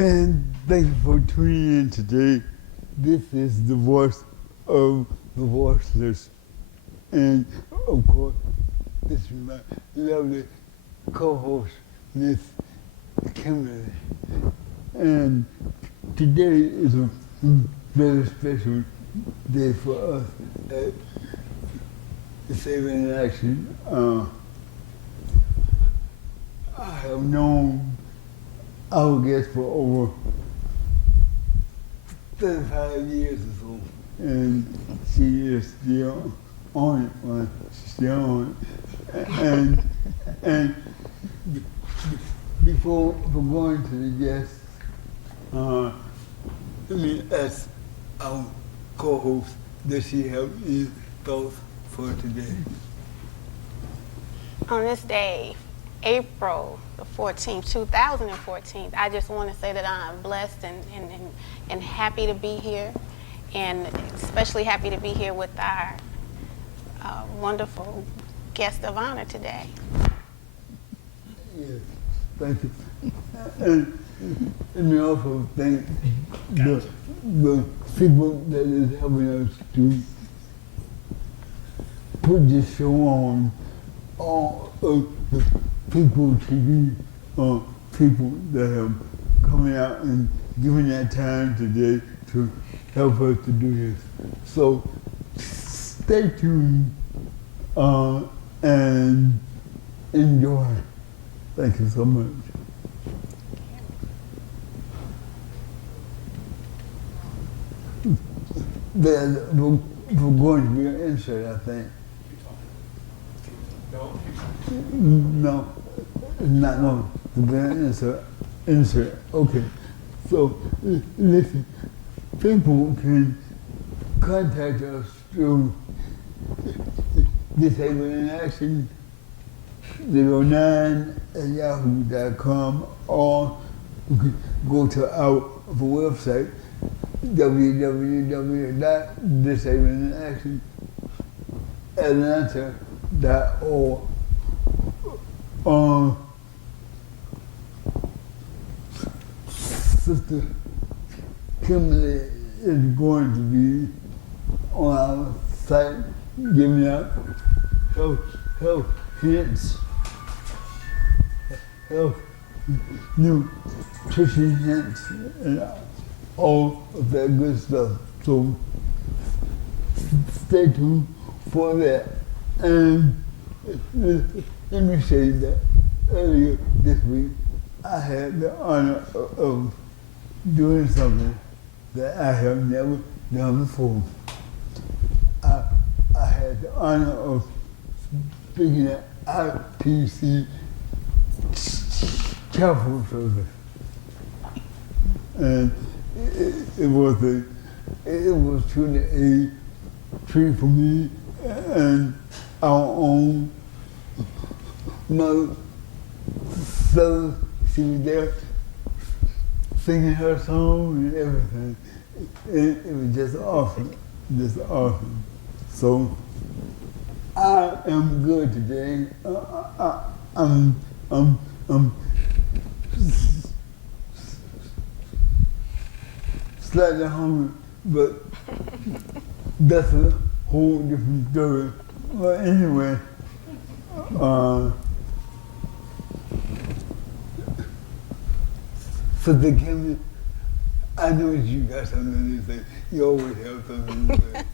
And thank you for tuning in today. This is the voice of the voiceless. And of course, this is my lovely co-host, Miss Kimberly. And today is a very special day for us at Saving in Action. I have known our guest for over 35 years or so, and she is still on it. Well, she's still on it. And before going to the guests, let me ask our co-host, does she have any thoughts for today? On this day, April the 14th, 2014, I just want to say that I'm blessed and happy to be here, and especially happy to be here with our wonderful guest of honor today. Yes, thank you. And we also thank the people that is helping us to put this show on, all of the people TV, people that have coming out and giving their time today to help us to do this. So stay tuned and enjoy. Thank you so much. We're going to be an insert, I think. No, not no. The insert. Okay. So listen, people can contact us through Disabled in Action 09@yahoo.com, or you can go to our website www.disabledinaction.atlanta.org. Sister Kimberly is going to be on our site giving out health hints, health nutrition hints, and all of that good stuff. So stay tuned for that. And let me say that earlier this week, I had the honor of doing something that I have never done before. I had the honor of speaking at IPC chapel service, and it was truly a treat for me and our own mother. So she was there singing her song and everything. It was just awesome, just awesome. So I am good today. I'm slightly hungry, but that's a whole different story. But anyway, for the Kimmy, I know that you got something to say. You always have something to say.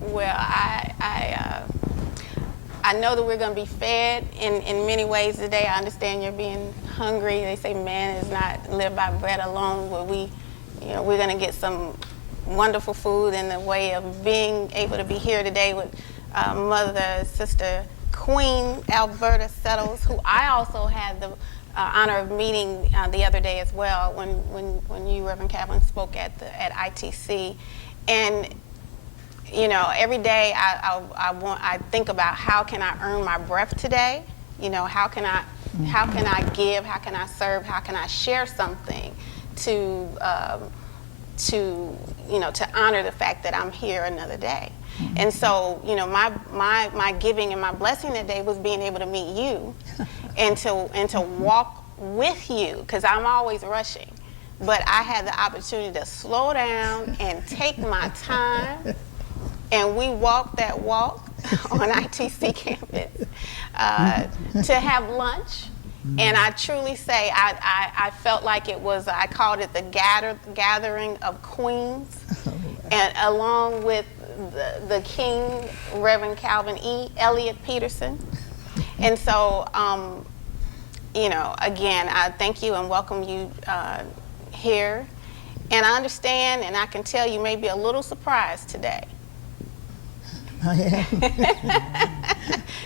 Well, I know that we're going to be fed in many ways today. I understand you're being hungry. They say man is not live by bread alone, but we're going to get some wonderful food in the way of being able to be here today with Mother, Sister Queen Alberta Settles, who I also had the honor of meeting the other day as well when you, Reverend Kaplan, spoke at ITC. And you know, every day I think about how can I earn my breath today? You know, how can I give? How can I serve? How can I share something to honor the fact that I'm here another day? Mm-hmm. And so, you know, my giving and my blessing that day was being able to meet you, and to walk with you, because I'm always rushing, but I had the opportunity to slow down and take my time, and we walked that walk on ITC campus to have lunch. And I truly say, I felt like it was, I called it the gathering of queens, and along with the king, Reverend Calvin E. Elliott Peterson. And so, you know, again, I thank you and welcome you here. And I understand, and I can tell you may be a little surprised today. I am.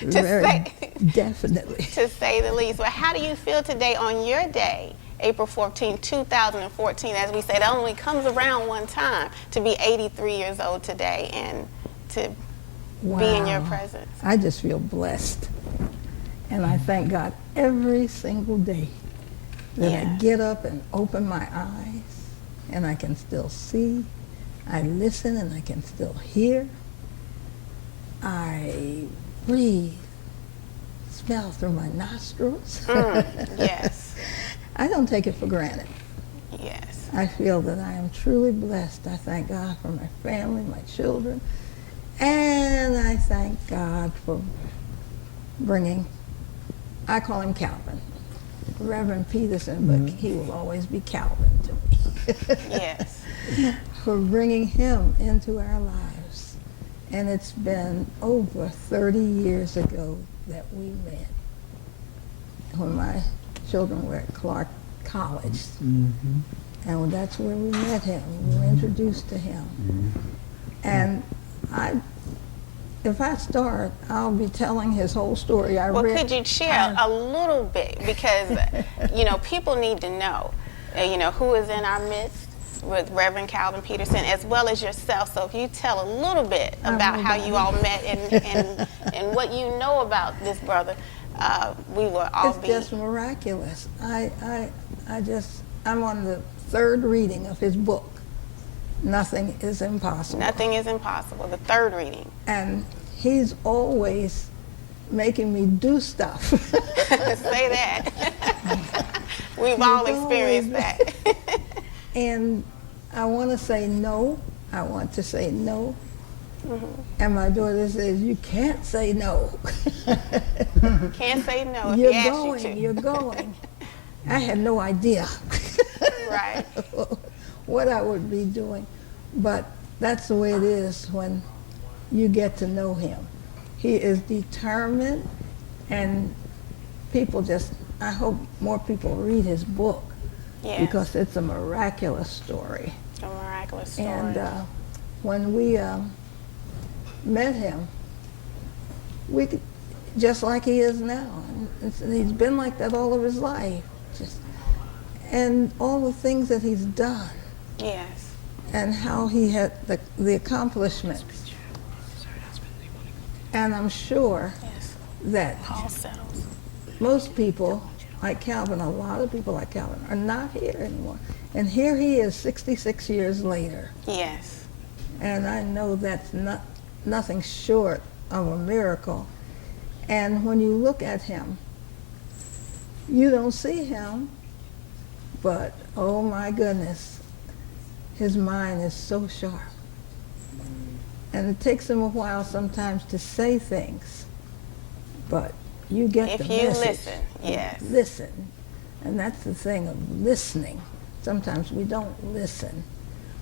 Definitely. To say the least. Well, how do you feel today on your day, April 14, 2014? As we say, that only comes around one time, to be 83 years old today and to be in your presence. I just feel blessed. And I thank God every single day that I get up and open my eyes and I can still see, I listen and I can still hear, I breathe, smell through my nostrils. Yes. I don't take it for granted. Yes. I feel that I am truly blessed. I thank God for my family, my children, and I thank God for bringing, I call him Calvin, Reverend Peterson, but he will always be Calvin to me. Yes. For bringing him into our lives. And it's been over 30 years ago that we met, when my children were at Clark College. And that's where we met him. We were introduced to him. And if I start, I'll be telling his whole story. Well, could you share a little bit? Because, you know, people need to know, you know, who is in our midst with Reverend Calvin Peterson, as well as yourself. So if you tell a little bit about how you all met and what you know about this brother, we will all It's just miraculous. I'm on the third reading of his book, Nothing is Impossible. Nothing is Impossible, the third reading. And he's always making me do stuff. Say that. We've all experienced that. And I want to say no. I want to say no. And my daughter says, you can't say no. Can't say no if You're he asks going, you to. you're going. I had no idea Right. what I would be doing. But that's the way it is when you get to know him. He is determined, and people just, I hope more people read his book. Yes. Because it's a miraculous story. A miraculous story. And when we met him, we could, just like he is now. And he's been like that all of his life. And all the things that he's done. Yes. And how he had the accomplishments. And I'm sure that Paul settles. most people like Calvin, a lot of people like Calvin, are not here anymore. And here he is 66 years later. Yes. And I know that's nothing short of a miracle. And when you look at him, you don't see him, but oh my goodness, his mind is so sharp. And it takes him a while sometimes to say things, but you get the message. If you listen, yes. Listen. And that's the thing of listening. Sometimes we don't listen.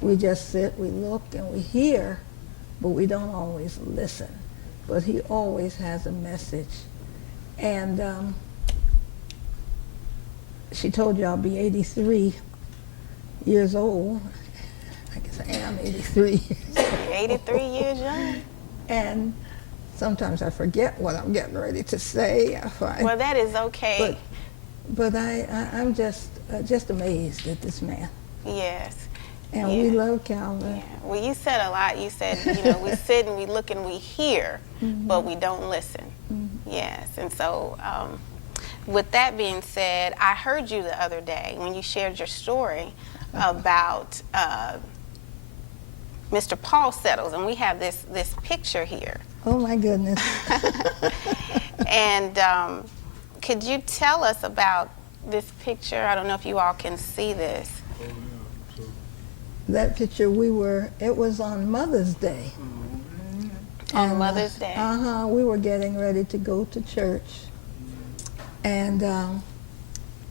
We just sit, we look, and we hear, but we don't always listen. But he always has a message. And she told you I'll be 83 years old. I guess I am 83. 83 years young. And sometimes I forget what I'm getting ready to say. Well, that is okay. But I'm just amazed at this man. Yes. And we love Calvin. Yeah. Well, you said a lot. You said, you know, we sit and we look and we hear, but we don't listen. Yes. And so with that being said, I heard you the other day when you shared your story about Mr. Paul Settles, and we have this picture here. Oh my goodness. And could you tell us about this picture. I don't know if you all can see this. That picture, it was on Mother's Day. On Mother's Day. We were getting ready to go to church. And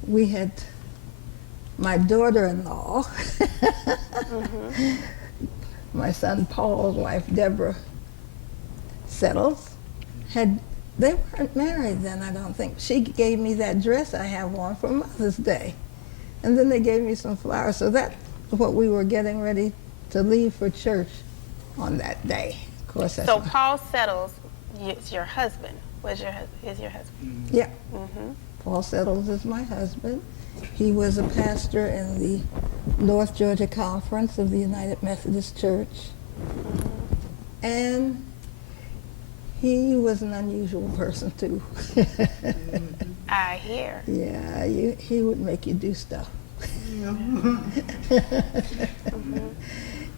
we had my daughter-in-law, my son Paul's wife, Deborah Settles, they weren't married then, I don't think. She gave me that dress I have on for Mother's Day. And then they gave me some flowers. So that's what we were getting ready to leave for church on that day. Of course, that's so Paul Settles is your husband. Is your husband? Yeah. Paul Settles is my husband. He was a pastor in the North Georgia Conference of the United Methodist Church. And he was an unusual person, too. I hear. Yeah, he would make you do stuff.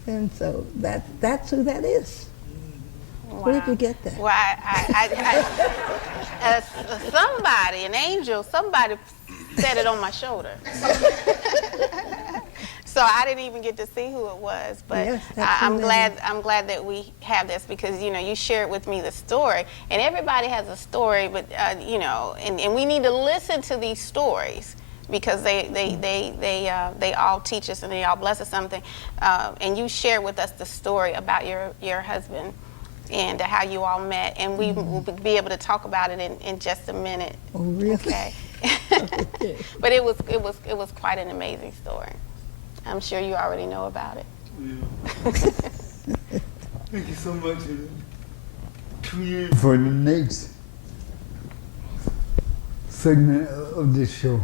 And so that's who that is. Wow. Where did you get that? Well, somebody, an angel, somebody set it on my shoulder. So I didn't even get to see who it was, but yes, I'm glad that we have this, because you shared with me the story, and everybody has a story, but and we need to listen to these stories, because they all teach us and they all bless us something. And you shared with us the story about your husband and how you all met, and we will be able to talk about it in just a minute. Oh, really? Okay. Okay. But it was quite an amazing story. I'm sure you already know about it. Yeah. Thank you so much for tuning in for the next segment of this show.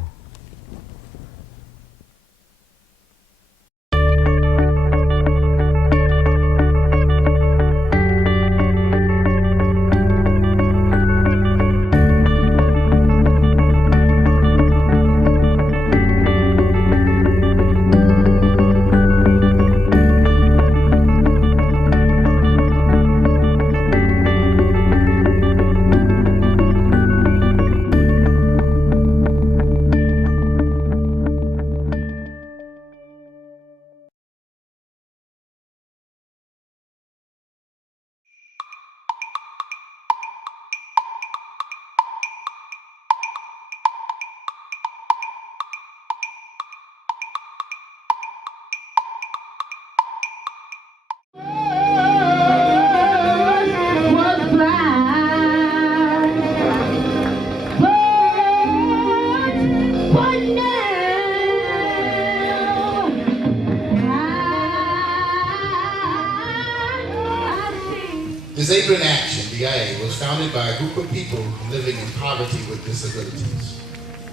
Disabling Action, DIA, was founded by a group of people living in poverty with disabilities.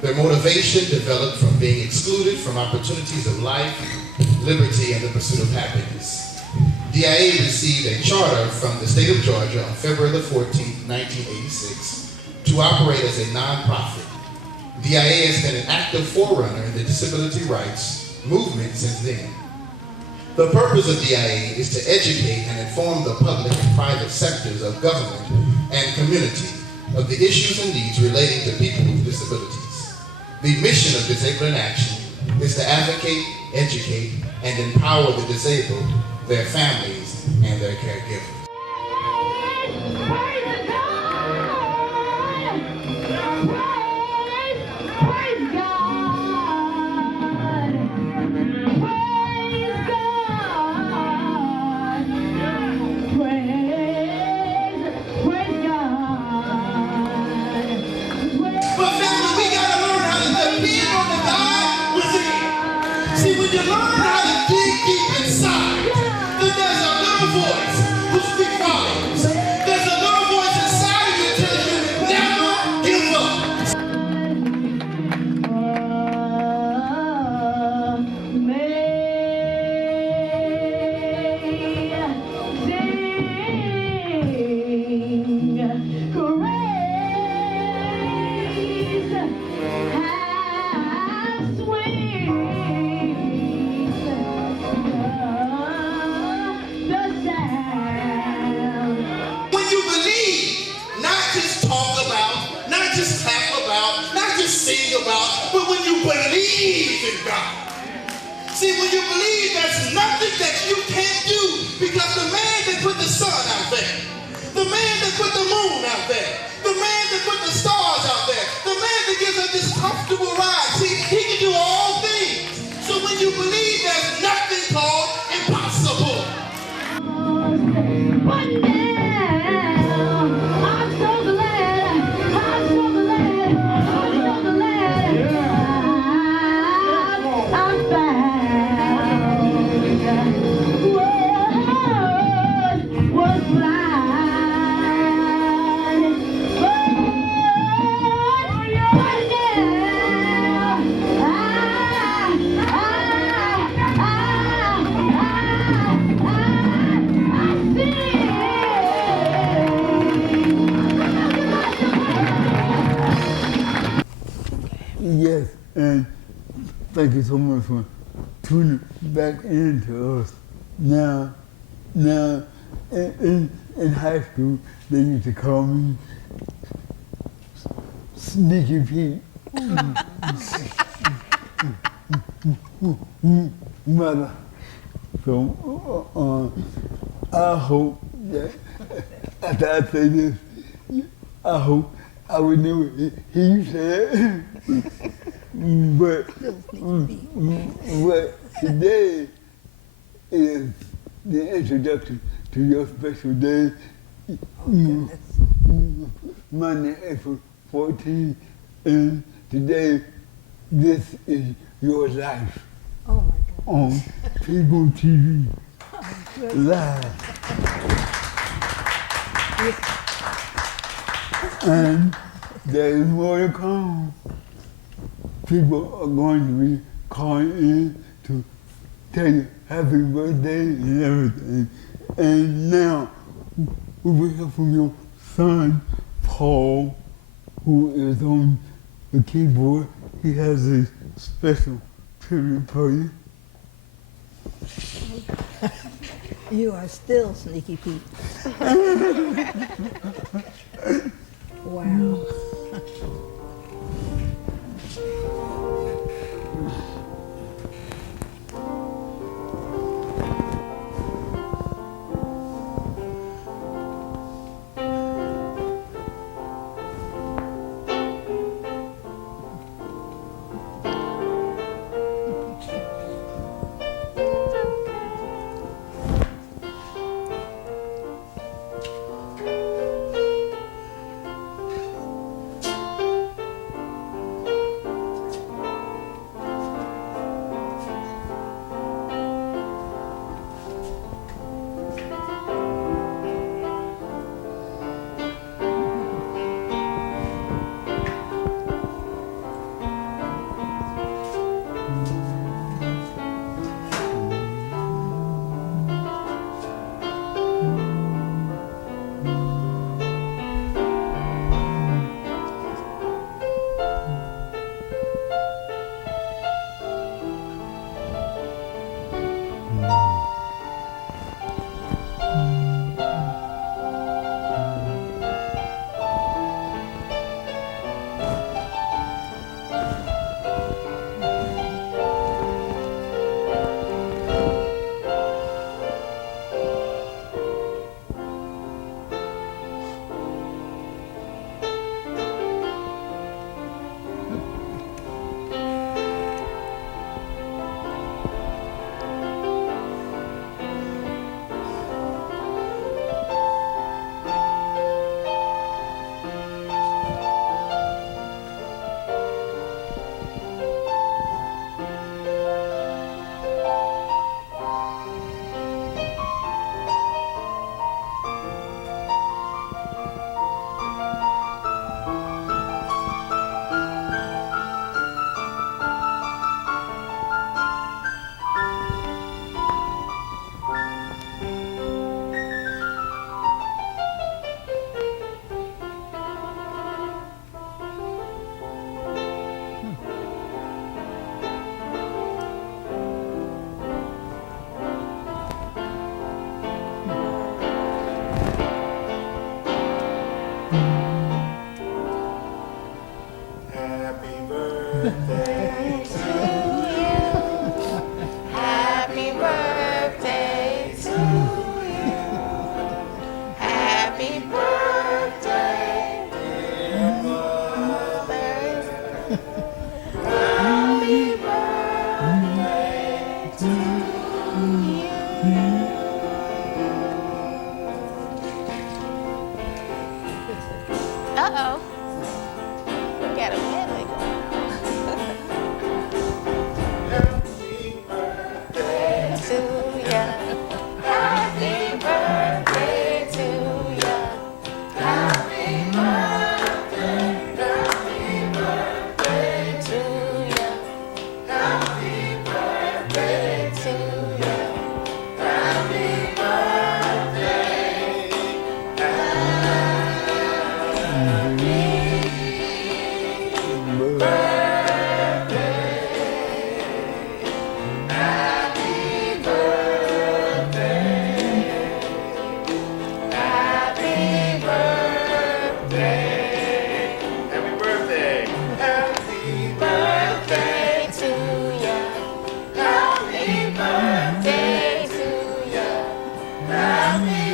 Their motivation developed from being excluded from opportunities of life, liberty, and the pursuit of happiness. DIA received a charter from the state of Georgia on February 14, 1986, to operate as a nonprofit. DIA has been an active forerunner in the disability rights movement since then. The purpose of DIA is to educate and inform the public and private sectors of government and community of the issues and needs relating to people with disabilities. The mission of Disabling Action is to advocate, educate, and empower the disabled, their families, and their caregivers. When you learn how to dig deep inside, then there's a little voice who's God. See, when you believe there's nothing that you can't do, because the man that put the sun out there, the man that put the moon out there, the man that put the stars out there, the man that gives us this comfortable ride, see, he can do all things. So when you believe there's nothing called impossible. But now, I'm so glad, I'm so glad, I'm so glad I'm found. Was blind, but Yes, and thank you so much for tuning back into us. Now, in high school, they used to call me Sneaky Pete. Mother. So, I hope that after I say this, I hope I would never hear you say it. But today is the introduction to your special day, Monday, April 14th, and today this is your life Oh my God. on People TV Live. And there is more to come. People are going to be calling in to tell you happy birthday and everything. And now we will hear from your son, Paul, who is on the keyboard. He has a special tribute for you. You are still Sneaky Pete. Wow. Happy birthday to you. Uh-oh. We got a medley going on. To ya. Happy birthday to ya. Happy birthday to ya. Happy birthday to ya. Happy birthday to ya. Happy birthday to ya. Happy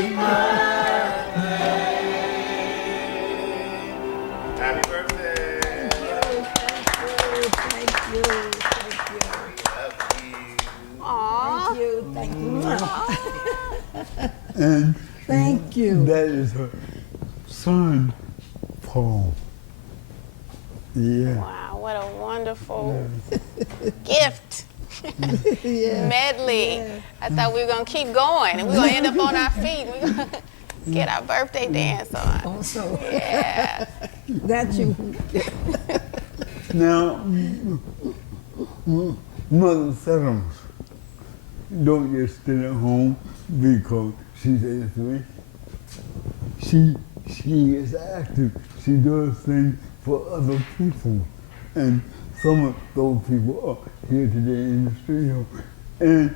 Happy birthday. Thank you. Aw. Thank you. And Thank you. that is her son, Paul. Yeah. Wow, what a wonderful gift. Yeah. Medley. Yeah. I thought we were going to keep going and we're going to end up on our feet. We're going to get our birthday dance on. Also, Yeah. that's you. Now, Mother Settles don't just stay at home because she's 83. She is active. She does things for other people. And some of those people are here today in the studio. And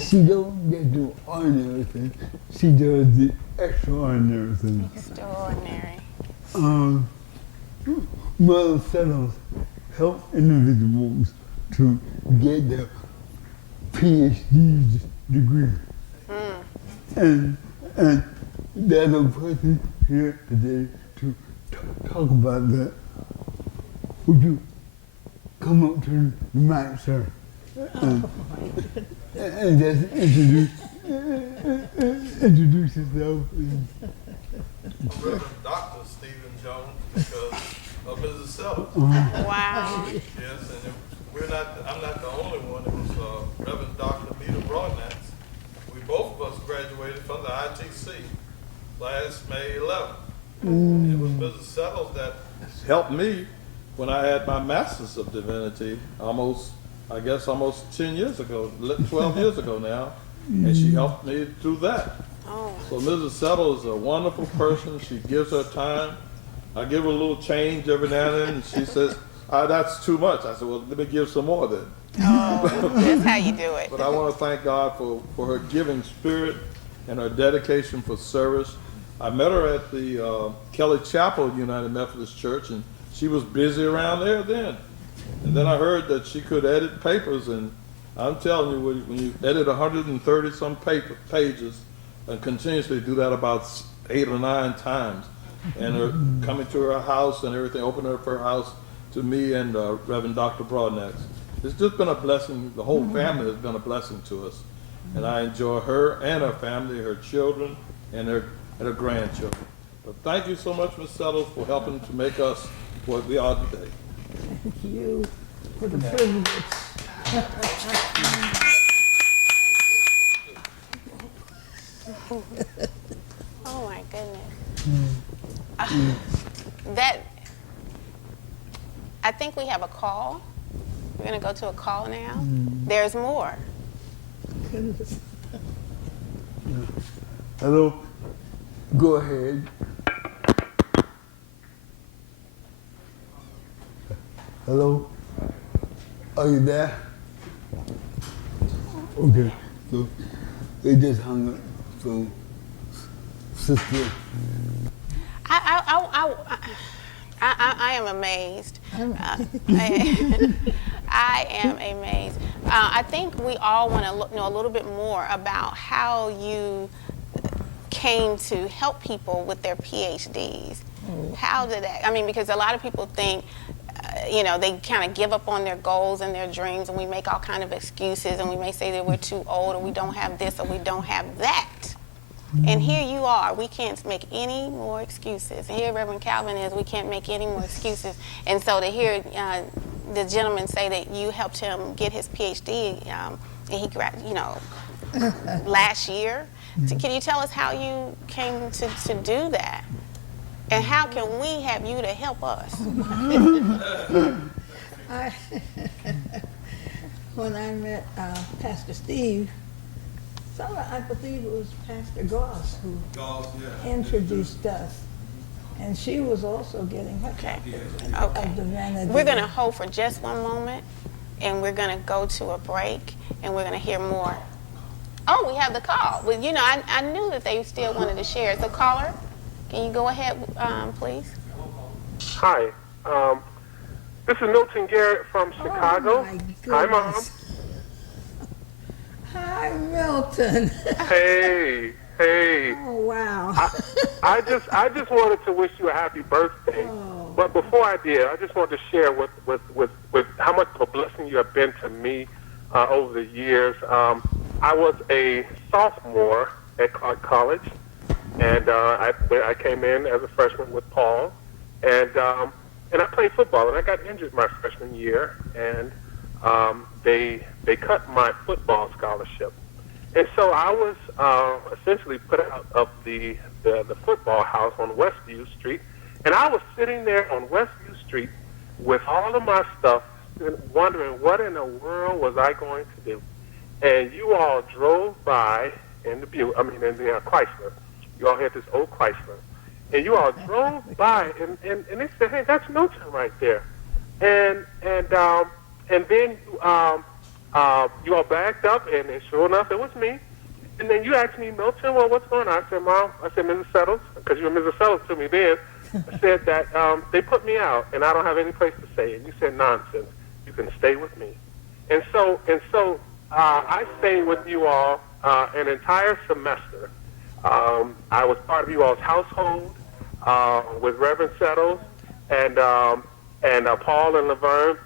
she don't get to ordinary things. She does the extraordinary things. Extraordinary. Mother Settles help individuals to get their PhD degree. And there's a person here today to talk about that. Would you come up to the mic, sir? And just introduce yourself. Reverend Dr. Stephen Jones, because of Mrs. Sellers. Wow. Yes, and I'm not the only one. It was Reverend Dr. Mita Broadnax. We both of us graduated from the ITC last May 11th. It was Mrs. Sellers that helped me when I had my Master's of Divinity almost 10 years ago, 12 years ago now, and she helped me through that. Oh. So Mrs. Settle is a wonderful person. She gives her time. I give her a little change every now and then, and she says, that's too much. I said, well, let me give some more then. Oh, that's how you do it. But I want to thank God for her giving spirit and her dedication for service. I met her at the Kelly Chapel United Methodist Church, and she was busy around there then. And then I heard that she could edit papers, and I'm telling you, when you edit 130-some pages and continuously do that about 8 or 9 times, and her coming to her house and everything, opening up her house to me and Reverend Dr. Broadnax. It's just been a blessing. The whole family has been a blessing to us. And I enjoy her and her family, her children, and her grandchildren. But thank you so much, Ms. Settles, for helping to make us what we are today. Thank you for the privilege. Oh my goodness. I think we have a call. We're going to go to a call now. There's more. Hello? Go ahead. Hello? Are you there? Okay, so they just hung up. So, sister. I am amazed. I am amazed. I think we all want to know a little bit more about how you came to help people with their PhDs. How did that, because a lot of people think, they kind of give up on their goals and their dreams, and we make all kind of excuses, and we may say that we're too old, or we don't have this, or we don't have that. And here you are. We can't make any more excuses. And here Reverend Calvin is. We can't make any more excuses. And so to hear the gentleman say that you helped him get his PhD, and he last year. Can you tell us how you came to do that? And how can we have you to help us? When I met Pastor Steve, I believe it was Pastor Goss who introduced us. And she was also getting her copy of Divinity. We're going to hold for just one moment, and we're going to go to a break, and we're going to hear more. Oh, we have the call. Well, you know, I knew that they still wanted to share. So, caller, can you go ahead, please? Hi. This is Milton Garrett from Chicago. Hi, Mom. Hi, Milton. Hey. Oh, wow. I just wanted to wish you a happy birthday. Oh. But before I did, I just wanted to share with how much of a blessing you have been to me over the years. I was a sophomore at Clark College, and I came in as a freshman with Paul, and I played football, and I got injured my freshman year, and they cut my football scholarship, and so I was essentially put out of the football house on Westview Street, and I was sitting there on Westview Street with all of my stuff, wondering what in the world was I going to do. And you all drove by in the Chrysler. You all had this old Chrysler. And you all drove by, and they said, hey, that's Milton right there. And then you all backed up, and sure enough, it was me. And then you asked me, Milton, well, what's going on? I said, Mom, Mrs. Settles, because you were Mrs. Settles to me then. I said that they put me out, and I don't have any place to stay. And you said, nonsense. You can stay with me. And so I stayed with you all an entire semester. I was part of you all's household with Reverend Settles and Paul and Laverne,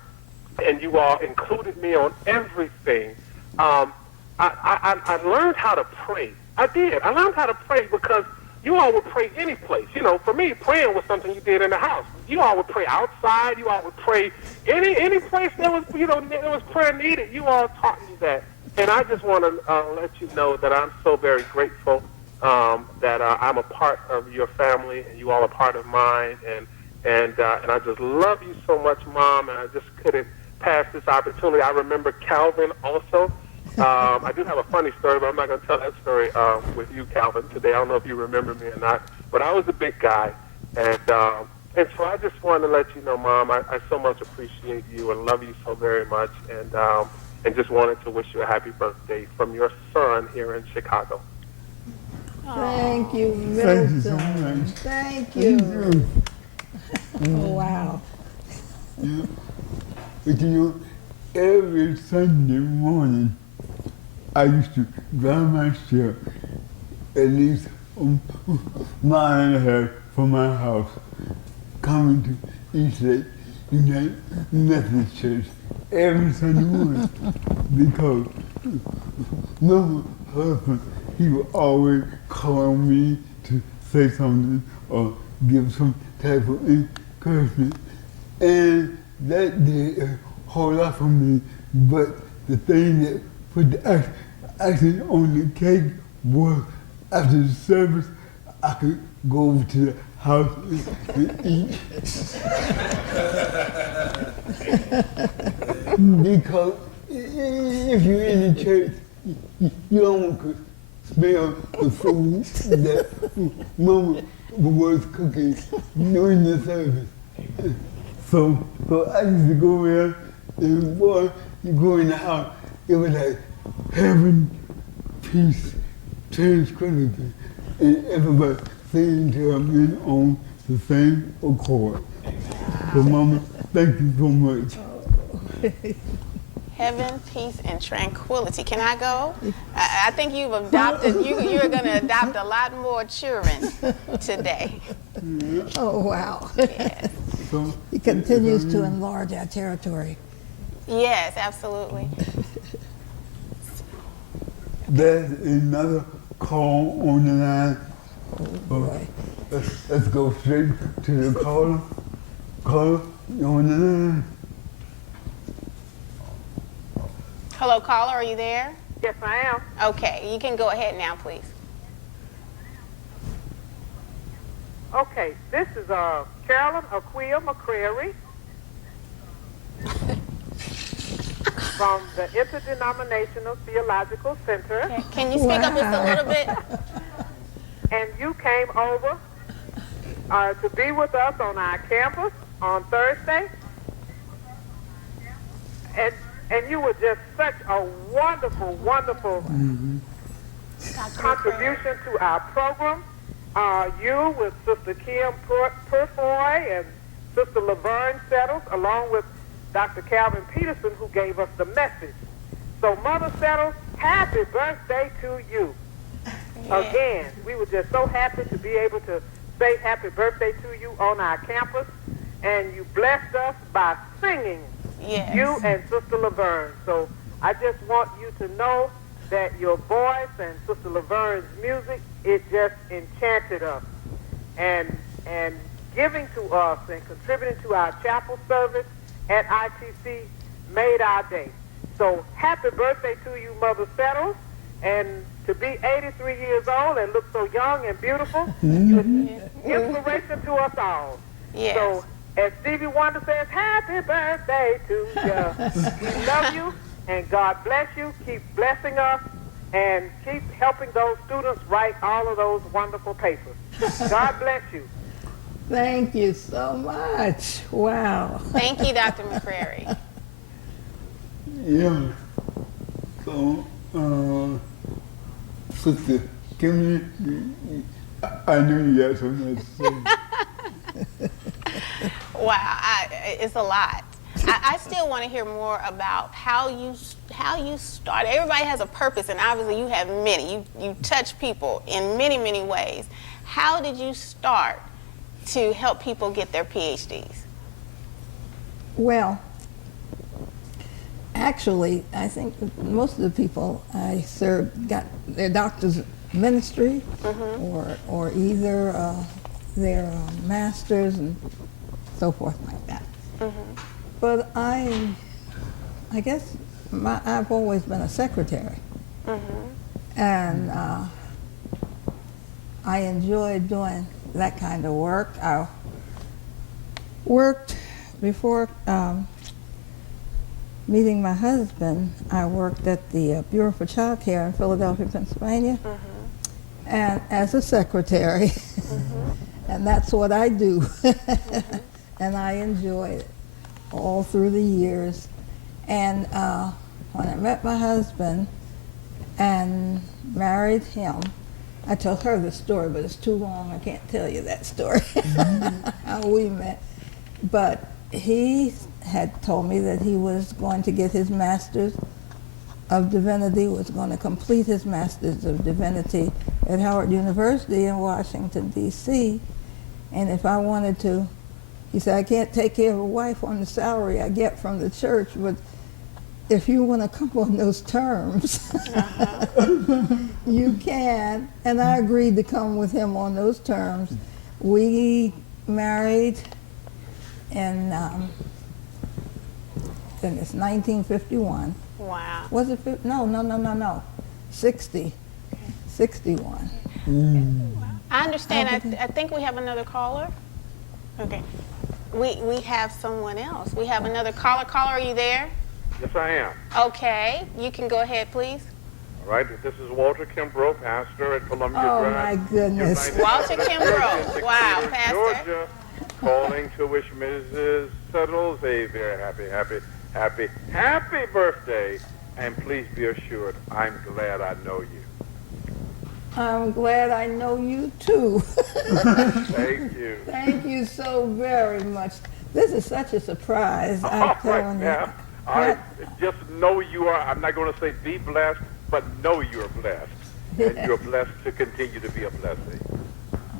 and you all included me on everything. I learned how to pray. I did. I learned how to pray because you all would pray any place. You know, for me, praying was something you did in the house. You all would pray outside. You all would pray any place there was, there was prayer needed. You all taught me that. And I just want to let you know that I'm so very grateful that I'm a part of your family and you all are part of mine. And I just love you so much, Mom, and I just couldn't pass this opportunity. I remember Calvin also. I do have a funny story, but I'm not going to tell that story with you, Calvin, today. I don't know if you remember me or not, but I was a big guy. And so I just wanted to let you know, Mom, I so much appreciate you and love you so very much. And just wanted to wish you a happy birthday from your son here in Chicago. Thank you, Milton. Thank Thank you so much. you. Oh, wow. Yeah. But every Sunday morning, I used to drive myself at least a mile and a half from my house, coming to East Lake United Methodist Church every Sunday morning, because my husband, he would always call me to say something or give some type of encouragement, and that did a whole lot for me. But the thing that put the icing on the cake was after the service, I could go over to the house and eat. Because if you're in the church, you don't smell the food that Mama was cooking during the service. So I used to go there, and boy, you go in the house, it was like heaven, peace, tranquility, and everybody seemed to have been on the same accord. So Mama, thank you so much. Heaven, peace, and tranquility. Can I go? I think you've adopted, you're going to adopt a lot more children today. Oh, wow. Yes. So, He continues to enlarge our territory. Yes, absolutely. there's another call on the line. Boy. Let's go straight to the caller. Caller on the line. Hello, caller, are you there? Yes, I am. Okay, you can go ahead now, please. Okay, this is Carolyn Aquia McCrary from the Interdenominational Theological Center, Okay, can you speak up just a little bit? and you came over to be with us on our campus on Thursday, and you were just such a wonderful, wonderful contribution to our program. You with Sister Kim Purfoy and Sister Laverne Settles, along with Dr. Calvin Peterson, who gave us the message. So, Mother Settles, happy birthday to you. Yeah. Again, we were just so happy to be able to say happy birthday to you on our campus, and you blessed us by singing, Yes. you and Sister Laverne. So I just want you to know that your voice and Sister Laverne's music, it just enchanted us. And giving to us and contributing to our chapel service at ITC made our day. So happy birthday to you, Mother Settles, and to be 83 years old and look so young and beautiful, you're inspiration to us all. Yes. So as Stevie Wonder says, happy birthday to you. We love you, and God bless you. Keep blessing us, and keep helping those students write all of those wonderful papers. God bless you. Thank you so much. Wow. Thank you, Dr. McCrary. Yeah. So, Sister Kimberly, I know you got something to say. Wow, it's a lot. I still want to hear more about how you started. Everybody has a purpose, and obviously you have many. You touch people in many, many ways. How did you start to help people get their PhDs? Well, actually, I think most of the people I served got their doctor's ministry or either their masters and so forth like that. But I guess I've always been a secretary, and I enjoyed doing that kind of work. I worked before meeting my husband. I worked at the Bureau for Child Care in Philadelphia, Pennsylvania, and as a secretary, and that's what I do, and I enjoyed it all through the years. And when I met my husband and married him, I told her the story, but it's too long. I can't tell you that story, how we met. But he had told me that he was going to get his Master's of Divinity, was going to complete his Master's of Divinity at Howard University in Washington, D.C. And if I wanted to, he said, I can't take care of a wife on the salary I get from the church, but if you want to come on those terms, you can. And I agreed to come with him on those terms. We married in it's 1951. Wow. Was it? No. 61. I understand. I think we have another caller. Okay. We have someone else. We have another caller. Caller, are you there? Yes, I am. Okay. You can go ahead, please. All right. This is Walter Kimbrough, pastor at Columbia Oh, Drive. my goodness. United Walter Methodist Kimbrough. Church in Wow, Decatur, pastor. Georgia, calling to wish Mrs. Settles a very happy birthday. And please be assured, I'm glad I know you. I'm glad I know you too. Thank you. Thank you so very much. This is such a surprise. I'm telling you. I just know you are. I'm not going to say be blessed, but know you're blessed. And you're blessed to continue to be a blessing.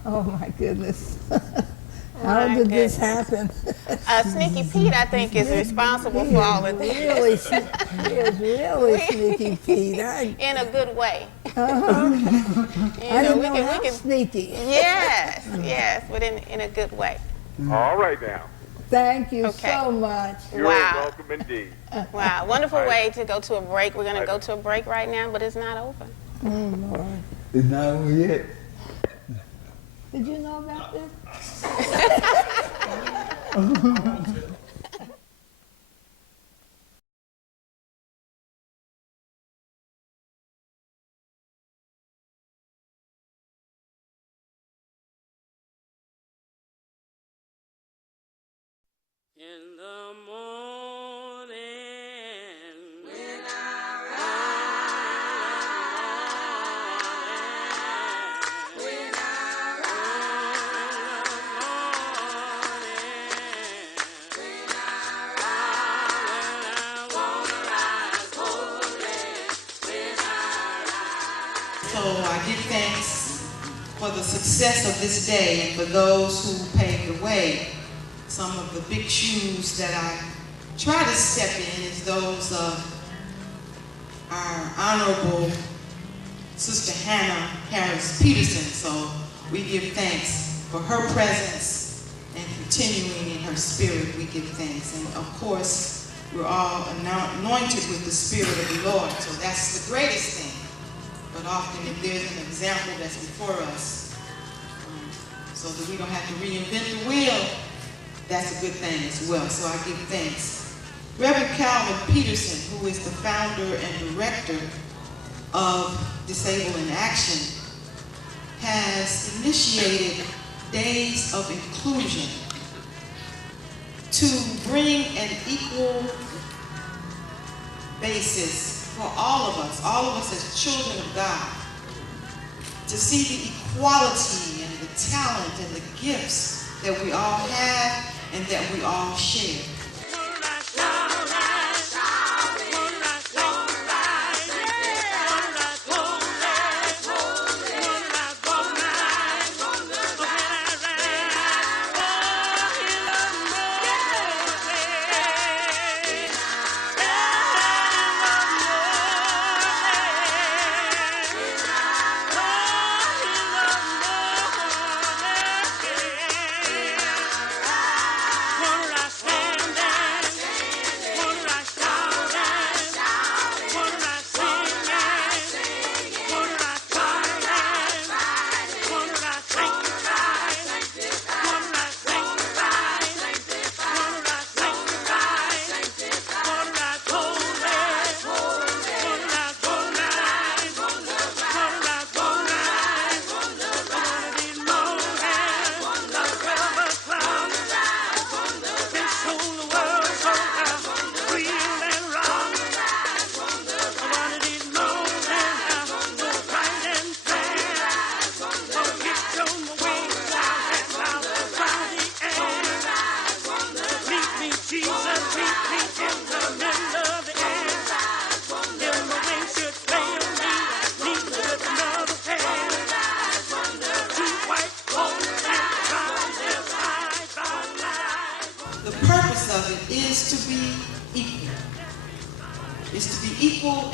Oh my goodness. How My did this goodness. happen? Sneaky Pete, I think, is responsible for all of this. He is really Sneaky Pete. In a good way. I didn't know how we can, sneaky. yes, but in a good way. All right now. Thank you Okay. so much. You're Wow. welcome indeed. Wow, wonderful way to go to a break. We're going to go to a break right now, but it's not over. Oh, Lord. It's not over yet. Did you know about this? In the morning, when I rise, when I So I give thanks for the success of this day and for those who paved the way. Some of the big shoes that I try to step in is those of our Honorable Sister Hannah Harris Peterson. So we give thanks for her presence and continuing in her spirit. We give thanks. And of course, we're all anointed with the Spirit of the Lord. So that's the greatest thing. But often if there's an example that's before us, so that we don't have to reinvent the wheel, that's a good thing as well. So I give thanks. Reverend Calvin Peterson, who is the founder and director of Disabled in Action, has initiated Days of Inclusion to bring an equal basis for all of us as children of God, to see the equality and the talent and the gifts that we all have and that we all share.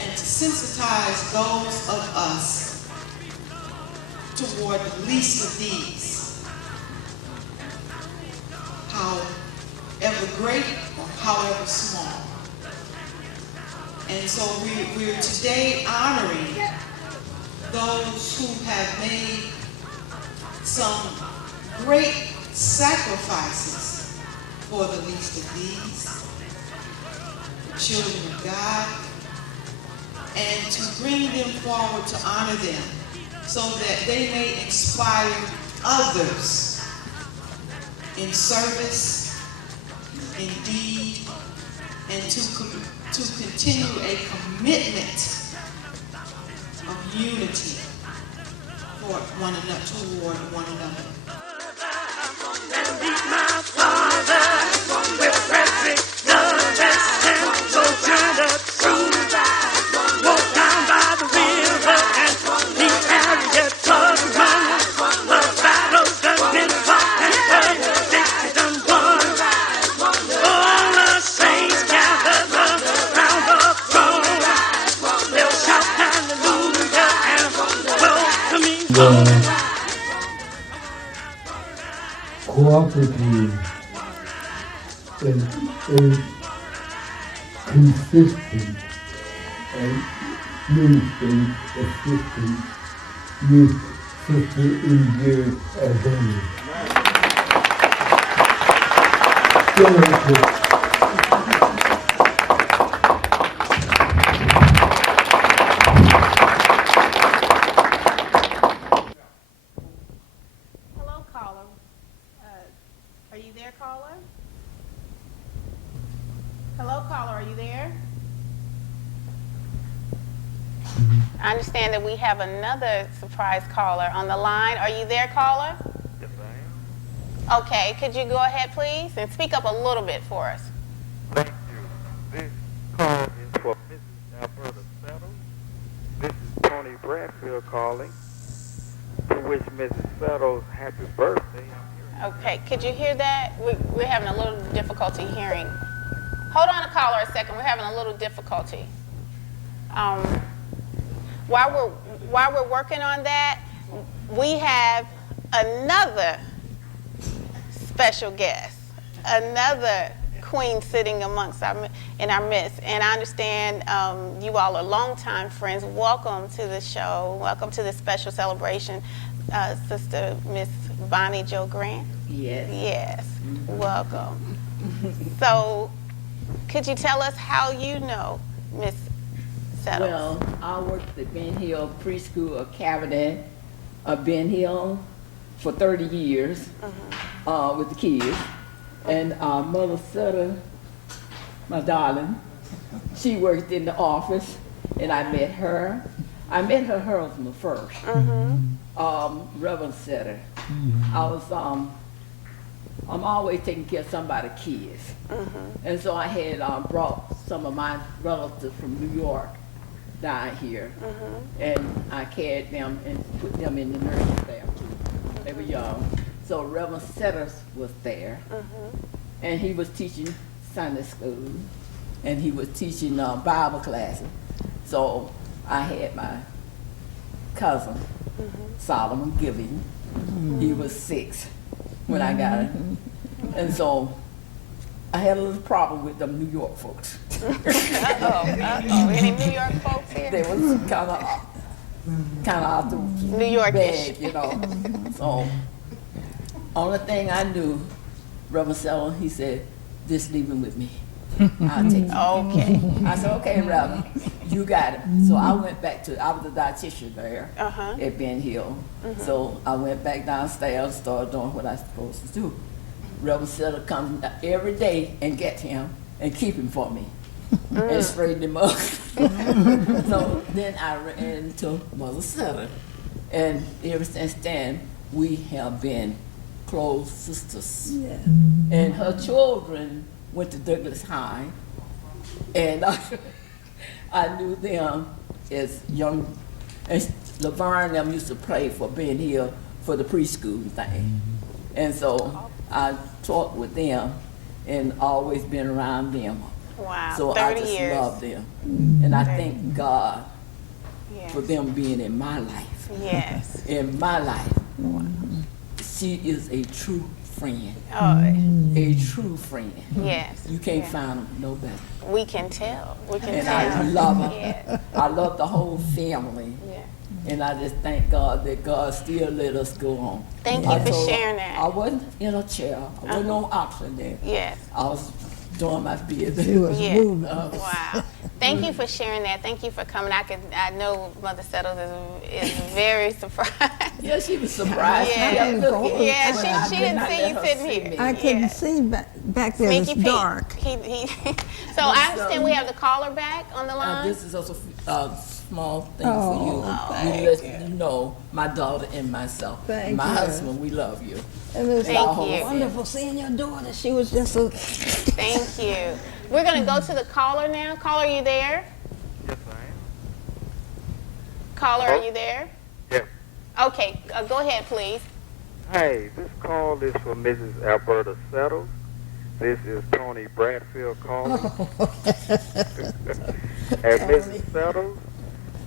And to sensitize those of us toward the least of these, however great or however small. And so we're today honoring those who have made some great sacrifices for the least of these, the children of God, and to bring them forward to honor them so that they may inspire others in service, in deed, and to continue a commitment of unity for one another, toward one another. And meet my Father with perfect love and strength, so turn up through. Walk down by the river and meet Harriet Tubman. The battles have been fought and won. cooperative and consistent and ministry assistance with Sister India Albany. Hello, caller. Are you there, caller? Hello, caller. Are you there? I understand that we have another surprise caller on the line. Are you there, caller? Yes, I am. Okay, could you go ahead, please, and speak up a little bit for us? Thank you. This call is for Mrs. Alberta Settles. This is Tony Bradfield calling to wish Mrs. Settles happy birthday. Okay, could you hear that? We're having a little difficulty hearing. Hold on, caller, a second. We're having a little difficulty. While we're working on that, we have another special guest, another queen sitting in our midst. And I understand you all are longtime friends. Welcome to the show. Welcome to this special celebration, Sister Miss Bonnie Jo Grant. Yes. Yes. Welcome. So, could you tell us how you know Miss Settles? Well, I worked at Ben Hill Preschool Academy of Ben Hill for 30 years with the kids. And Mother Sutter, my darling, she worked in the office, and I met her. I met her husband first, Reverend Sutter. I'm always taking care of somebody's kids. And so I had brought some of my relatives from New York down here, and I carried them and put them in the nursing staff too. They were young. So Reverend Setters was there, and he was teaching Sunday school, and he was teaching Bible classes. So I had my cousin, Solomon Giving. He was 6 when I got him. And so I had a little problem with them New York folks. Any New York folks here? They was kind of out the New York-ish, bag, you know. So only thing I knew, Reverend Settles, he said, "Just leave him with me. I'll take him." Okay. I said, "Okay, Reverend, you got him." So I went back I was a dietitian there at Ben Hill. So I went back downstairs, started doing what I was supposed to do. Reverend Settles comes every day and get him and keep him for me and straighten him up. So then I ran into Mother Sutter, and ever since then we have been close sisters. Yeah. And her children went to Douglas High, and I knew them as young. And Laverne and them used to play for Ben Hill for the preschool thing, and so I talked with them and always been around them. Wow. So 30 I just years. love them, and I thank God for them being in my life. Yes. In my life. She is a true friend. A true friend. Yes. You can't find them no better. We can tell. We can And tell. I love her. Yes. I love the whole family. Yeah. And I just thank God that God still let us go on. Thank you for sharing that. I wasn't in a chair. I wasn't on oxygen there. Yes. I was doing my business. She was Yeah. moving. Wow. Thank you for sharing that. Thank you for coming. I know Mother Settles is very surprised. Yeah, she was surprised. Yeah. Yeah, She didn't see you sitting here. I couldn't see back there. It's Sneaky Pete. dark. So I understand we have the caller back on the line. This is also a small thing Oh, for you. We let you know, my daughter and myself. Thank my you. husband, we love you. And it was Thank you. wonderful seeing your daughter. She was just so. Thank you. We're going to go to the caller now. Caller, are you there? Yes, I am. Caller, are you there? Yes. Okay, go ahead, please. Hi, this call is for Mrs. Alberta Settles. This is Tony Bradfield calling. And Mrs. Settles,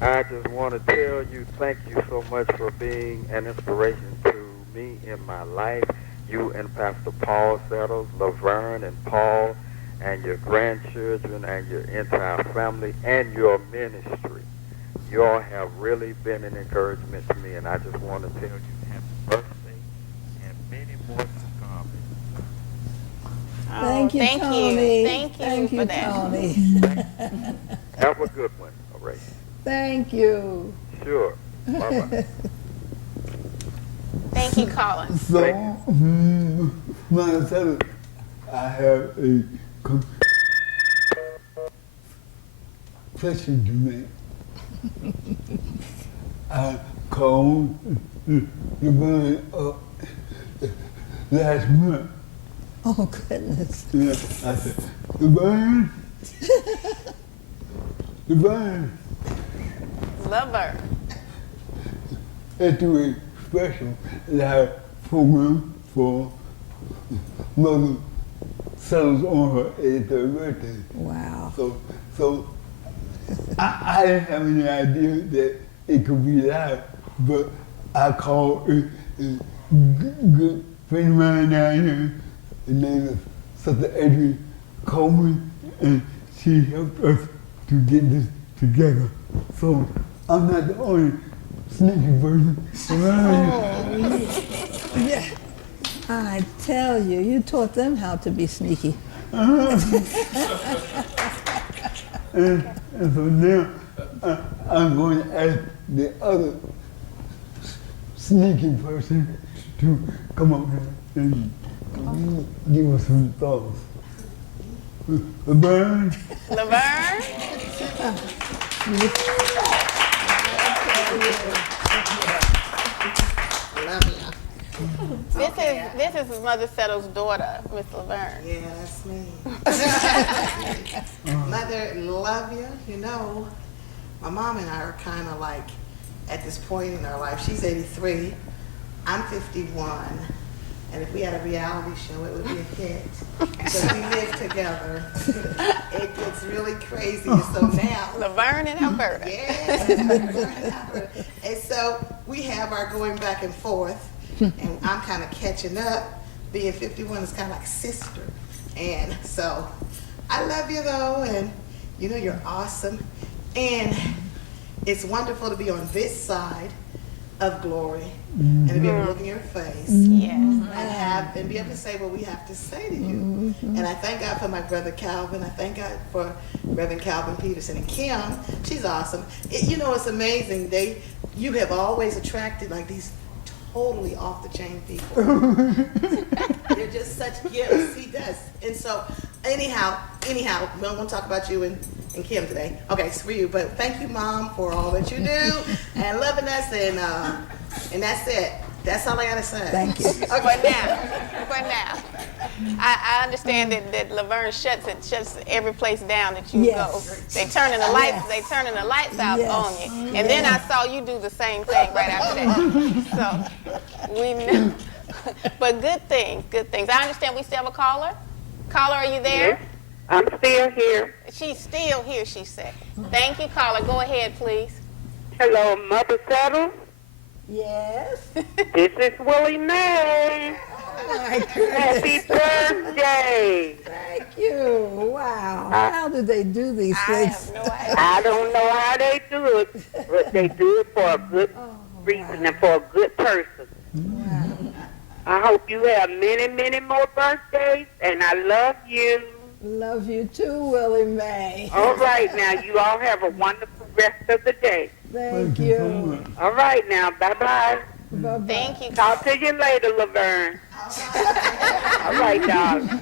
I just want to tell you thank you so much for being an inspiration to me in my life. you and Pastor Paul Settles, Laverne and Paul, and your grandchildren and your entire family and your ministry. You all have really been an encouragement to me, and I just want to tell you happy birthday and many more to come. Thank you, thank Tony. you. Thank you for that. Tony. Have a good one, Ray. Thank you. Sure. Bye-bye. Thank you, Colin. So, myself, I have a question to make. I called the bank up last month. Oh, goodness. Yeah, I said, the bank, Lover. let's do a special live program for Mother Settles on her 83rd birthday. Wow. So I didn't have any idea that it could be live, but I called a good friend of mine down here. Her name is Sister Adrienne Coleman, and she helped us to get this together. So I'm not the only sneaky person around here. Yeah. I tell you, you taught them how to be sneaky. And so now I'm going to ask the other sneaky person to come up here and give us some thoughts. Laverne? Laverne? This is Mother Settle's daughter, Miss Laverne. Yeah, that's me. Mother, love you. You know, my mom and I are kind of like at this point in our life. She's 83. I'm 51. And if we had a reality show, it would be a hit. So we live together. It gets really crazy. So now, Laverne and Alberta. yes, Laverne and Alberta. And so we have our going back and forth. And I'm kind of catching up. Being 51 is kind of like sister. And so I love you though, and you know you're awesome. And it's wonderful to be on this side of glory and to be able to look in your face and be able to say what we have to say to you. And I thank God for my brother Calvin. I thank God for Reverend Calvin Peterson and Kim. She's awesome. You know, it's amazing. You have always attracted like these totally off the chain people. They're just such gifts. He does. And so anyhow, we don't want to talk about you and Kim today. Okay, screw you. But thank you, Mom, for all that you do and loving us, and that's it. That's all I gotta say. Thank you. But now, I understand that Laverne shuts every place down that you go. They turning the lights out on you. And then I saw you do the same thing right after that. So we know. But good things. I understand we still have a caller. Caller, are you there? Yes, I'm still here. She's still here, she said. Thank you, caller. Go ahead, please. Hello, Mother Settles. Yes. This is Willie Mae. Happy birthday. Thank you. Wow. How do they do these things? I have no idea. I don't know how they do it, but they do it for a good reason and for a good person. Wow. I hope you have many, many more birthdays, and I love you. Love you too, Willie Mae. All right, now, you all have a wonderful rest of the day. Thank you. All right, now, bye-bye. Bye-bye. Thank you. Talk to you later, Laverne. All right, darling.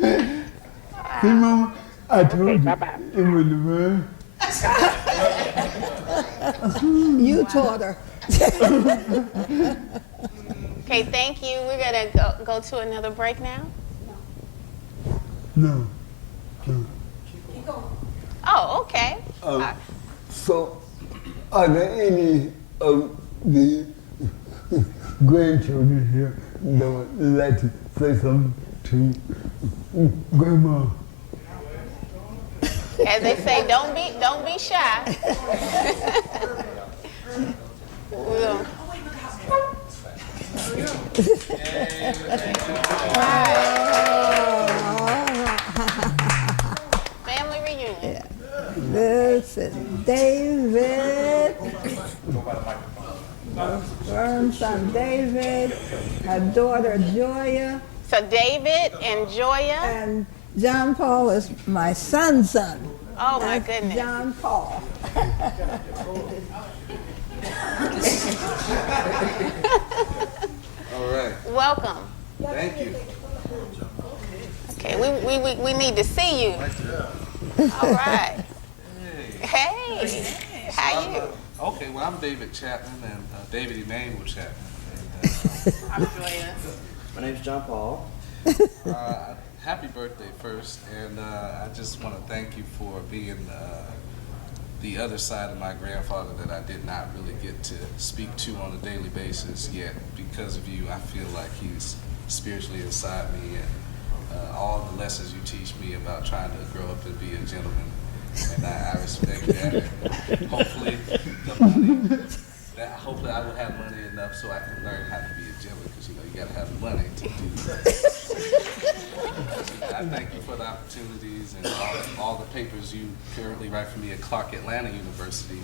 See, Mama, I told you bye-bye. it was Laverne. You taught her. Okay, thank you. We're going to go to another break now. No. Oh, okay. So, are there any of the grandchildren here that would like to say something to Grandma? As they say, don't be shy. Family reunion. This is David, grandson David, her daughter Joya, So David and Joya. and John Paul is my son's son. Oh my That's goodness. John Paul. All right. Welcome. Thank you. Okay, we need to see you. All right. Hey. How you? Okay, well, I'm David Chapman and David Emmanuel Chapman. I'm Joya. My name's John Paul. Happy birthday first, and I just want to thank you for being the other side of my grandfather that I did not really get to speak to on a daily basis yet. Because of you, I feel like he's spiritually inside me, and all the lessons you teach me about trying to grow up and be a gentleman, and I respect that. And hopefully, hopefully I will have money enough so I can learn how to be a gentleman, because you got to have the money to do that. I thank you for the opportunities and all the papers you currently write for me at Clark Atlanta University.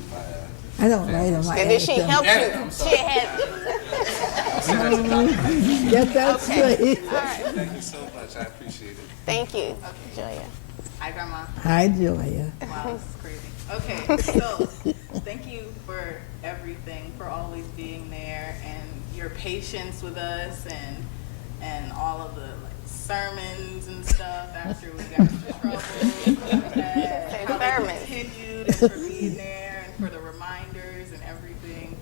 I don't write them. Did she help you? She had. Get that Okay. straight. All right. Thank you so much. I appreciate it. Thank you, Joya. Hi, Grandma. Hi, Joya. Wow, this is crazy. Okay, so thank you for everything, for always being there, and your patience with us, and all of the sermons and stuff after we got into trouble. How they continued, and for being there, and for the reminders and everything.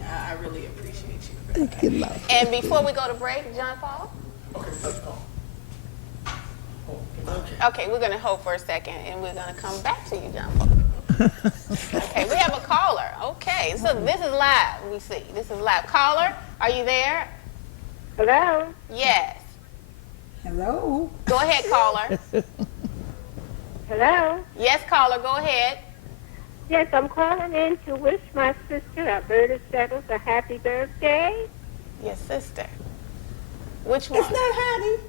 I really appreciate you. Thank you, love. And before we go to break, John Paul. Okay, we're going to hold for a second, and we're going to come back to you, John Paul. Okay, we have a caller. Okay, so this is live. We see this is live. Caller, are you there? Hello. Yes. Hello. Go ahead, caller. Hello. Yes, caller. Go ahead. Yes, I'm calling in to wish my sister, Alberta Settles, a happy birthday. Your sister. Which one? It's not Hattie.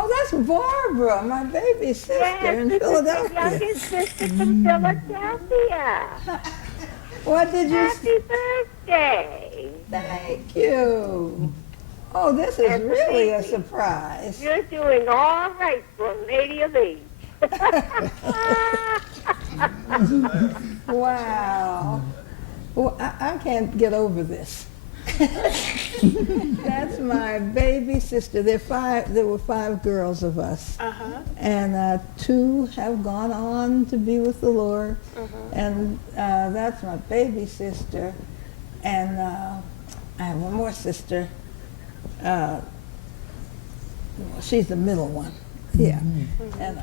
Oh, that's Barbara, my baby sister in this Philadelphia. is my youngest sister from Philadelphia. What did you Happy birthday. Thank you. Oh, this is really a surprise. You're doing all right for a lady of age. Wow. Well, I can't get over this. That's my baby sister. There were 5 girls of us. And 2 have gone on to be with the Lord. And that's my baby sister. And I have one more sister. She's the middle one. Yeah. And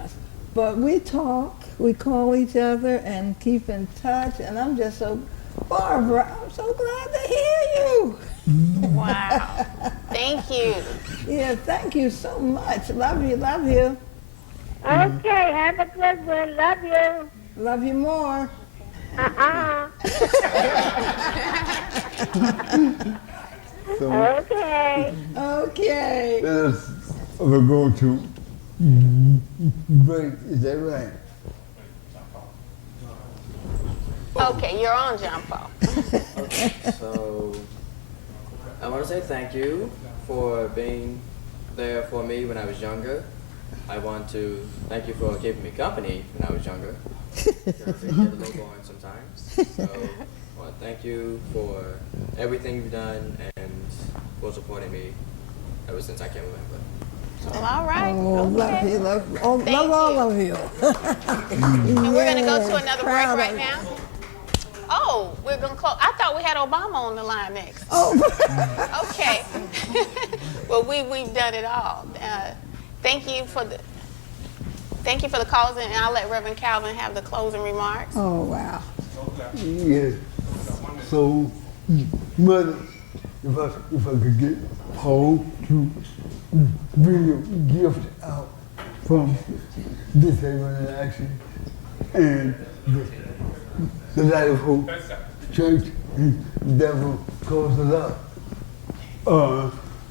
but we talk, we call each other and keep in touch. And I'm just so, Barbara, I'm so glad to hear you. Wow. Thank you. Yeah, thank you so much. Love you, love you. Okay, have a good one. Love you. Love you more. So, Okay. Okay. we're going to break. Is that right? Okay, you're on, John Paul. Okay, so I want to say thank you for being there for me when I was younger. I want to thank you for keeping me company when I was younger, because it get a little boring sometimes. So I want to thank you for everything you've done and for supporting me ever since I can remember. Well, all right. Oh, Okay. love all of you. And we're going to go to another break Proud right of now. Oh, we're going to close. I thought we had Obama on the line next. Oh. Okay. Well, we've done it all. Thank you for the calls, and I'll let Reverend Calvin have the closing remarks. Oh, wow. Yes. So, Mother, if I could get Paul to bring a gift out from Disabled in Action and the Light of Hope Church and Devil Calls It Up.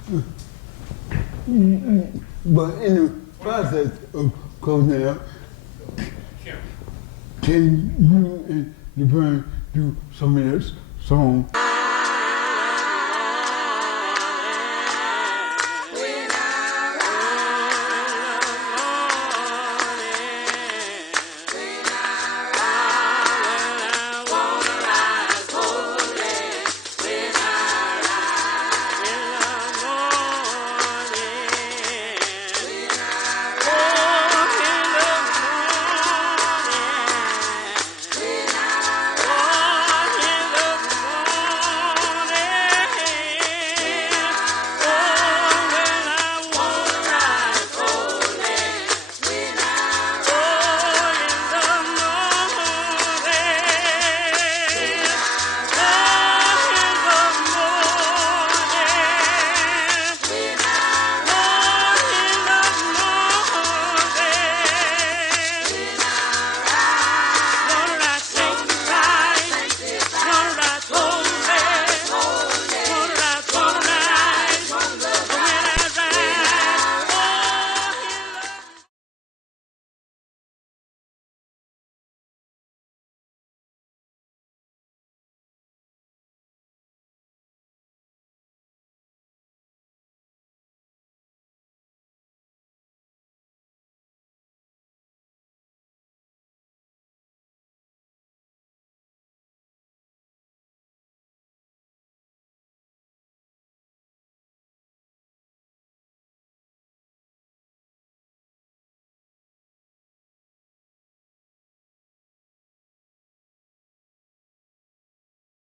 But in the process of closing out, can you and LeBron do some of that song?